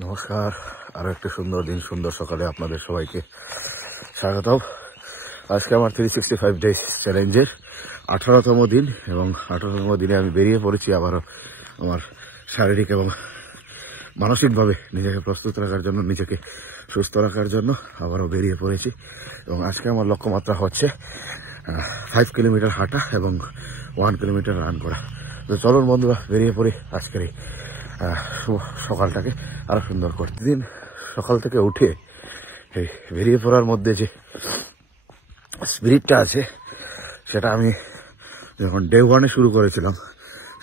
নমস্কার, আরো একটা সুন্দর দিন, সুন্দর সকালে আপনাদের সবাইকে স্বাগতম। আজকে আমার 365 ডেজ চ্যালেঞ্জের 18তম দিন এবং 18তম দিনে আমি বেরিয়ে পড়েছি আবারও আমার শারীরিক এবং মানসিকভাবে নিজেকে প্রস্তুত রাখার জন্য, নিজেকে সুস্থ রাখার জন্য আবারও বেরিয়ে পড়েছি। এবং আজকে আমার লক্ষ্যমাত্রা হচ্ছে 5 কিলোমিটার হাঁটা এবং 1 কিলোমিটার রান করা। তো চলুন বন্ধুরা, বেরিয়ে পড়ি আজকের এই সকালটাকে আরো সুন্দর করতে। দিন সকাল থেকে উঠে এই বেরিয়ে পড়ার মধ্যে যে স্পিরিটটা আছে, সেটা আমি যখন ডে 1-এ শুরু করেছিলাম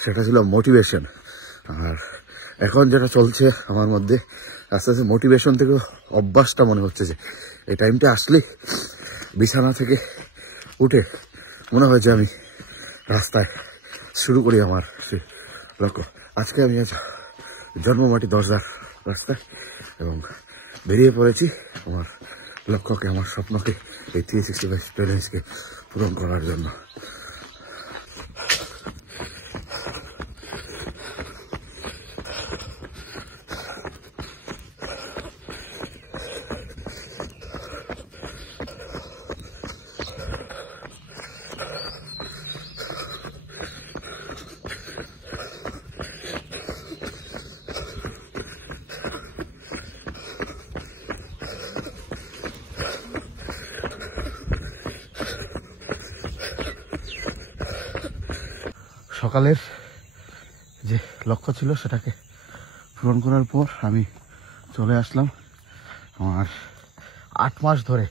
সেটা ছিল মোটিভেশন। আর এখন যেটা চলছে আমার মধ্যে, আস্তে আস্তে মোটিভেশন থেকে অভ্যাসটা মনে হচ্ছে যে এই টাইমটা আসলে বিছানা থেকে উঠে মনে হয় যে আমি রাস্তায় শুরু করি আমার সেই লক্ষ্য। আজকে আমি জন্মমাটি 10,000 রাস্তায় এবং বেরিয়ে পড়েছি আমার লক্ষ্যকে, আমার স্বপ্নকে, এই 365 চ্যালেঞ্জকে পূরণ করার জন্য। সকালের যে লক্ষ্য ছিল সেটাকে পূরণ করার পর আমি চলে আসলাম আমার 8 মাস ধরে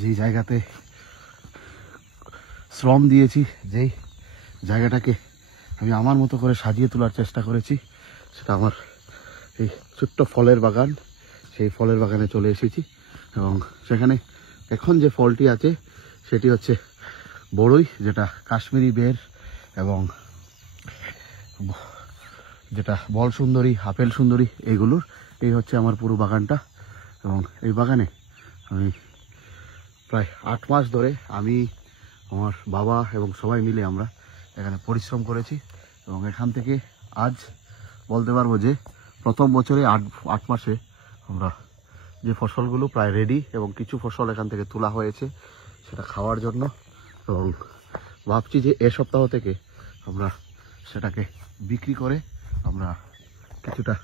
যেই জায়গাতে শ্রম দিয়েছি, যেই জায়গাটাকে আমি আমার মতো করে সাজিয়ে তোলার চেষ্টা করেছি, সেটা আমার এই ছোট্ট ফলের বাগান। সেই ফলের বাগানে চলে এসেছি এবং সেখানে এখন যে ফলটি আছে সেটি হচ্ছে বড়ই, যেটা কাশ্মীরি বের এবং যেটা বল সুন্দরী, আপেল সুন্দরী, এইগুলোর এই হচ্ছে আমার পুরো বাগানটা। এবং এই বাগানে আমি প্রায় 8 মাস ধরে আমি, আমার বাবা এবং সবাই মিলে আমরা এখানে পরিশ্রম করেছি। এবং এখান থেকে আজ বলতে পারবো যে প্রথম বছরে 8 মাসে আমরা যে ফসলগুলো প্রায় রেডি এবং কিছু ফসল এখান থেকে তোলা হয়েছে সেটা খাওয়ার জন্য। এবং ভাবছি যে এ সপ্তাহ থেকে আমরা সেটাকে বিক্রি করে আমরা কিছুটা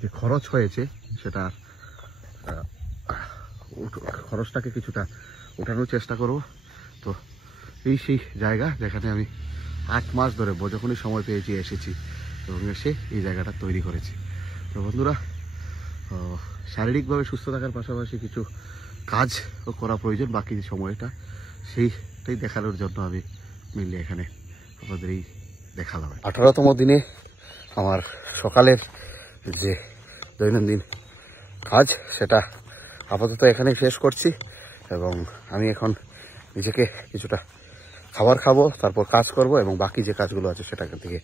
যে খরচ হয়েছে সেটা খরচটাকে কিছুটা ওঠানোর চেষ্টা করব। তো এই সেই জায়গা যেখানে আমি 8 মাস ধরে যখনই সময় পেয়েছি এসেছি এবং এসে এই জায়গাটা তৈরি করেছি। তো বন্ধুরা, শারীরিকভাবে সুস্থ থাকার পাশাপাশি কিছু কাজও করা প্রয়োজন বাকি যে সময়টা, সেইটাই দেখানোর জন্য আমি মিলে এখানে আপনাদের এই দেখালাম। 18তম দিনে আমার সকালের যে দৈনন্দিন কাজ সেটা আপাতত এখানেই শেষ করছি এবং আমি এখন নিজেকে কিছুটা খাবার খাবো, তারপর কাজ করব এবং বাকি যে কাজগুলো আছে সেটা থেকে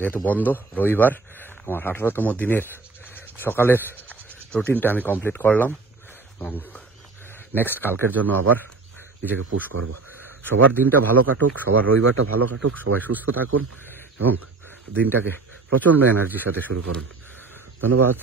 যেহেতু বন্ধ রবিবার, আমার 18তম দিনের সকালের রুটিনটা আমি কমপ্লিট করলাম এবং নেক্সট কালকের জন্য আবার নিজেকে পুশ করব। সবার দিনটা ভালো কাটুক, সবার রবিবারটা ভালো কাটুক, সবাই সুস্থ থাকুন এবং দিনটাকে প্রচণ্ড এনার্জির সাথে শুরু করুন। ধন্যবাদ।